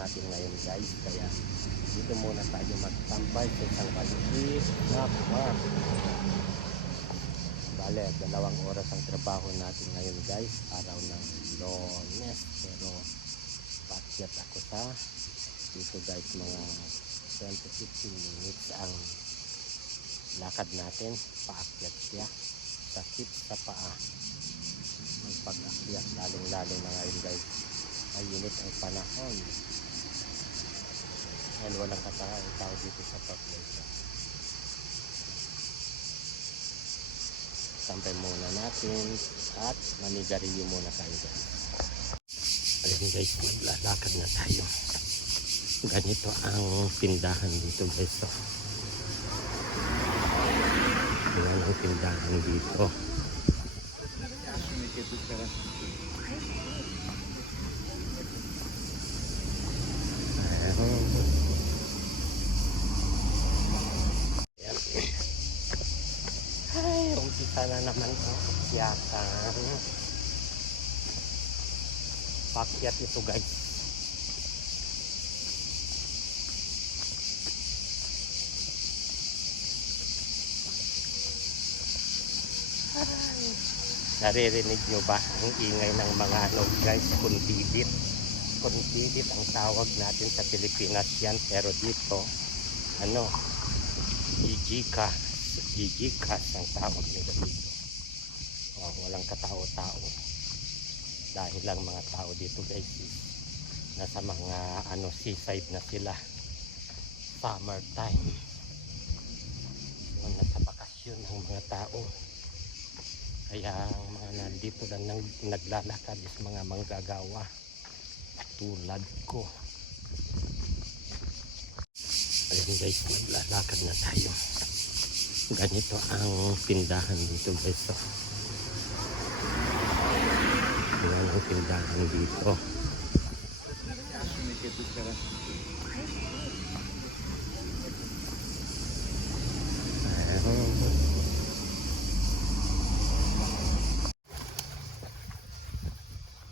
natin ngayon guys, kaya dito muna tayo magtampay sa isang maliit na park. Bale, 2 oras ang trabaho natin ngayon guys, araw ng Lunes, pero paakyat ako sa dito guys, mga 10 to 15 minutes ang lakad natin, paakyat siya, sakit sa paa ang pag-akyat, lalong-lalo na ngayon guys, mainit ang panahon and walang katao dito sa population. Sampay muna natin at manigarilyo muna tayo guys. Ayun guys, maglalakad na tayo. Ganito ang tindahan dito guys. So, yan ang tindahan dito. Ay, umpisa na naman ang akyatan. Pakyat ito guys. Naririnig nyo ba ang ingay ng mga ano guys, kundibit? Kundibit ang tawag natin sa Pilipinas yan, pero dito ano, gigikas ang tawag nila dito. Walang katao-tao dahil lang mga tao dito guys nasa mga ano seaside na sila, summer time, nasa bakasyon ng mga tao. Kaya ang mga nandito lang naglalakad is mga manggagawa tulad ko. Ayun guys, maglalakad na tayo. Ganito ang tindahan dito guys. So, yan ang tindahan dito.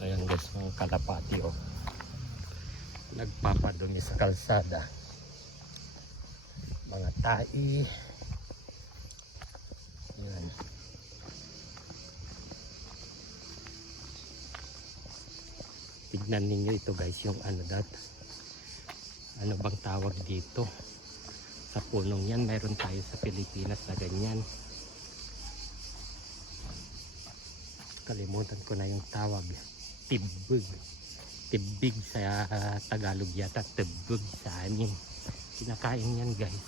Ayan guys, mga kalapati oh, nagpapadumi sa kalsada, mga tai. Ayan. Tignan ninyo ito guys, yung ano ano bang tawag dito sa punong yan, mayroon tayo sa Pilipinas na ganyan, kalimutan ko na yung tawag. Tibig sa Tagalog yata, tibig sa amin. Kinakain yan guys.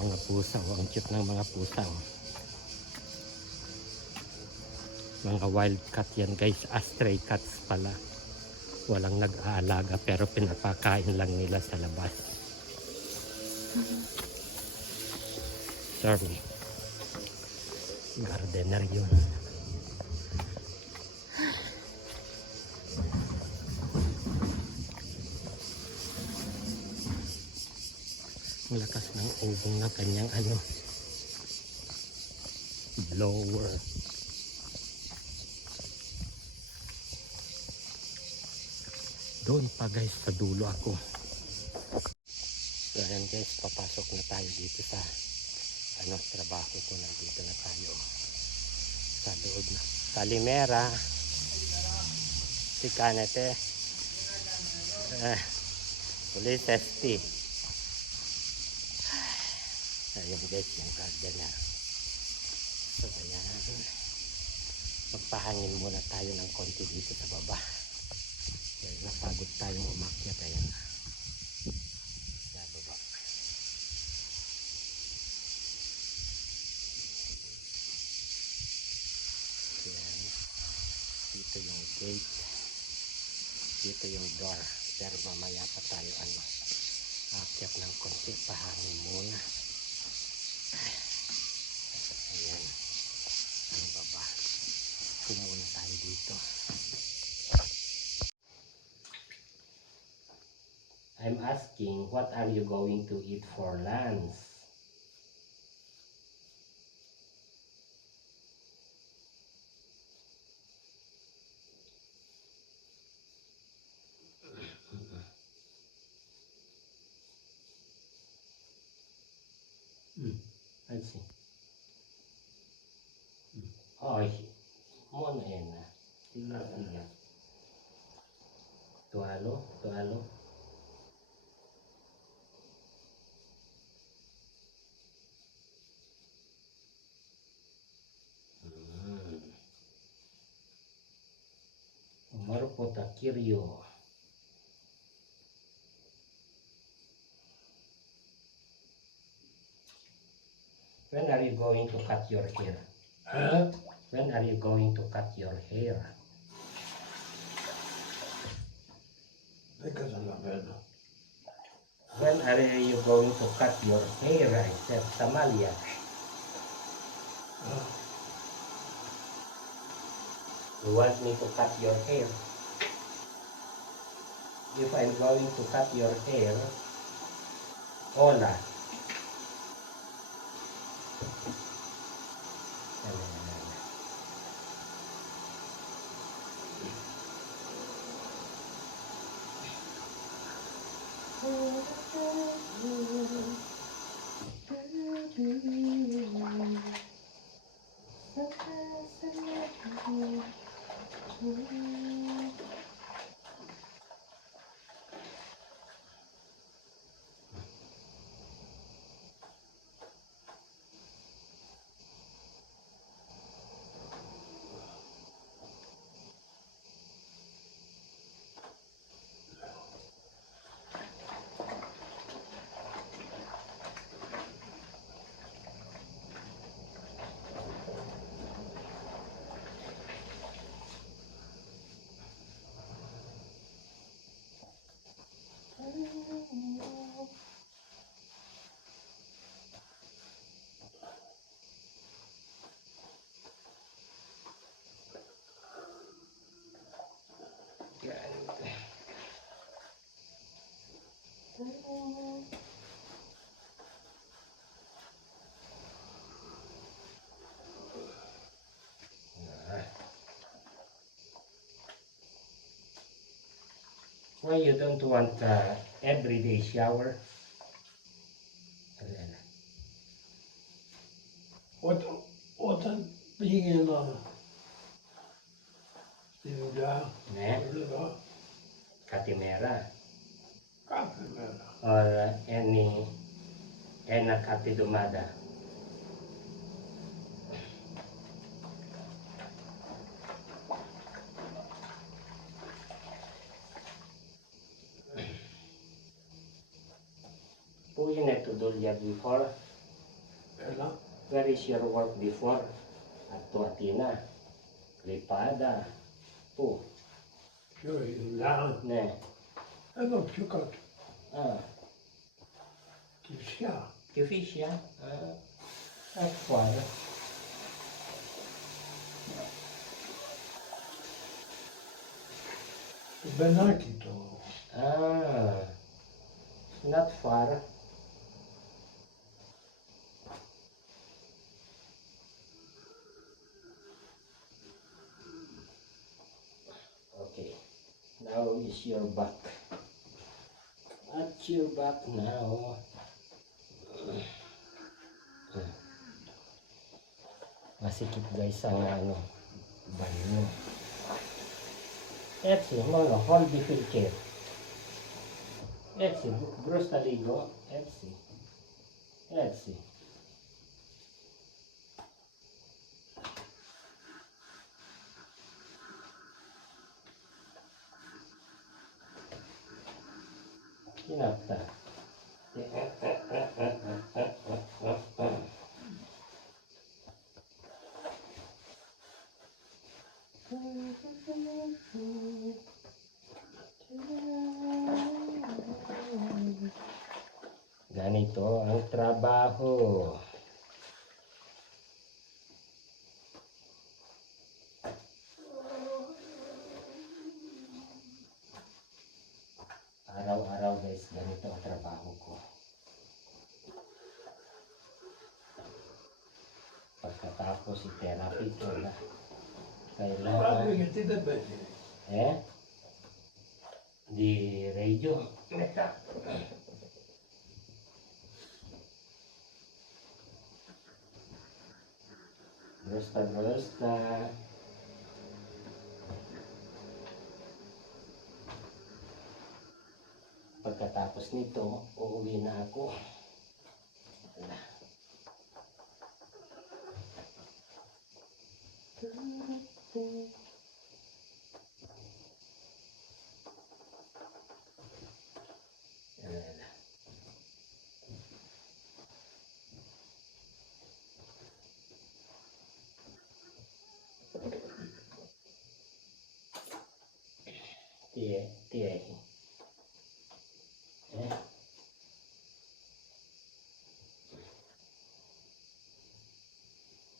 Mga pusa, ang cute ng mga pusa. Mga wild cat yan guys, stray cats pala. Walang nag-aalaga pero pinapakain lang nila sa labas. Sorry, gardener yun. Ang lakas ng ubong ng kanyang ano, blower. Doon pa guys, sa dulo ako. So ayan guys, papasok na tayo dito sa ano, trabaho ko. Nandito na tayo sa loob na Kalimera si Kanete Police ST. Ayun guys, yung gardener. So ayan, magpahangin muna tayo ng konti dito sa baba. Dahil napagod tayong umakyat. Ayan sa baba. Ayan, dito yung gate, dito yung door, pero mamaya pa tayo ano, akyat ng konti, pahangin muna. Ayan ang baba, pumuna tayo dito. I'm asking, what are you going to eat for lunch? Let's see. Ay, mo na yan na. Tiga. Tualo. Marupota Kiryo. When are you going to cut your hair? When are you going to cut your hair? When are you going to cut your hair? I said, Samalia. You want me to cut your hair? If I'm going to cut your hair, hola. Why you don't want everyday shower? What being in Steve Ne? Katimera. Capital. Or any Kapidomada. Who you need to do yet before? Where is your work before? At Tuatina. Lipada. Who? Sure, down. Ne. Non più che Ah. ti sia. Kifisha. That's far. Benakito. Ah. Not far. Okay. Now is your back. At your back now. Masikip guys ang banyo. Etsy, mga hold the filter. Etsy, Bruce Taligo. Etsy. Kinapta. Ganito ang trabaho. Araw-araw guys, ganito ang trabaho ko. Pagkatapos i-therapy ko na kailangan di radio. Basta. Pagkatapos nito, uuwi na ako. Wala. Wala. Tiye.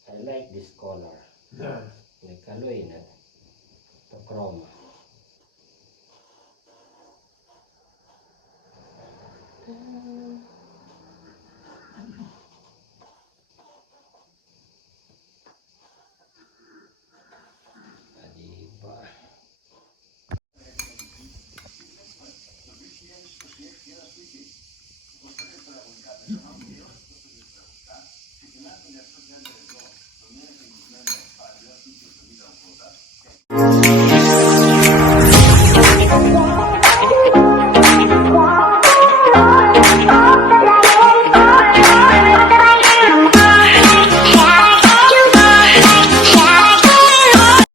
I like this color. No. Nagkaloy na. Ito chroma. Diba?